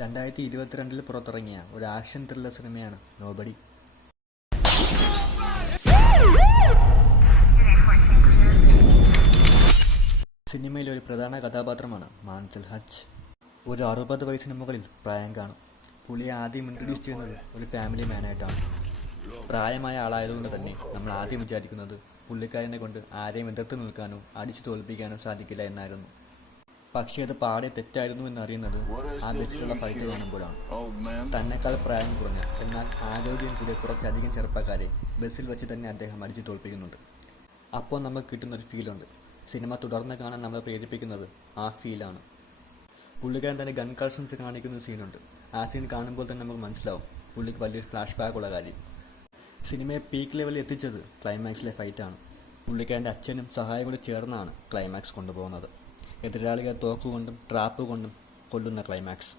2022 പുറത്തിറങ്ങിയ ഒരു action thriller സിനിമയാണ് നോബഡി. സിനിമയിലെ ഒരു പ്രധാന കഥാപാത്രമാണ് മാൻസൽ ഹജ്. ഒരു 60 വയസ്സിന് മുകളിൽ പ്രായം കാണും. പുള്ളിയെ ആദ്യം ഇൻട്രൊഡ്യൂസ് ചെയ്യുന്നത് ഒരു ഫാമിലി മാനായിട്ടാണ്. പ്രായമായ ആളായതുകൊണ്ട് തന്നെ നമ്മൾ ആദ്യം വിചാരിക്കുന്നത് പുള്ളിക്കാരനെ കൊണ്ട് ആരെയും എതിർത്ത് നിൽക്കാനോ അടിച്ചു തോൽപ്പിക്കാനോ സാധിക്കില്ല എന്നായിരുന്നു. പക്ഷേ അത് പാടെ തെറ്റായിരുന്നു എന്നറിയുന്നത് ആ ബസ്സിലുള്ള ഫൈറ്റ് കാണുമ്പോഴാണ്. തന്നെക്കാൾ പ്രായം കുറഞ്ഞ എന്നാൽ ആരോഗ്യം കൂടിയ കുറച്ചധികം ചെറുപ്പക്കാരെ ബസ്സിൽ വെച്ച് തന്നെ അദ്ദേഹം അടിച്ചു തോൽപ്പിക്കുന്നുണ്ട്. അപ്പോൾ നമുക്ക് കിട്ടുന്നൊരു ഫീലുണ്ട്. സിനിമ തുടർന്ന് കാണാൻ നമ്മളെ പ്രേരിപ്പിക്കുന്നത് ആ ഫീലാണ്. പുള്ളിക്കാരൻ തന്നെ ഗൺ കളക്ഷൻസ് കാണിക്കുന്ന സീനുണ്ട്. ആ സീൻ കാണുമ്പോൾ തന്നെ നമുക്ക് മനസ്സിലാവും പുള്ളിക്ക് വലിയൊരു ഫ്ലാഷ് ബാക്ക് ഉള്ള കാര്യം. സിനിമയെ പീക്ക് ലെവലിൽ എത്തിച്ചത് ക്ലൈമാക്സിലെ ഫൈറ്റാണ്. പുള്ളിക്കാരൻ്റെ അച്ഛനും സഹായം കൂടി ചേർന്നാണ് ക്ലൈമാക്സ് കൊണ്ടുപോകുന്നത്. എതിരാളികളെ തോക്കുകൊണ്ടും ട്രാപ്പ് കൊണ്ടും കൊല്ലുന്ന ക്ലൈമാക്സ്.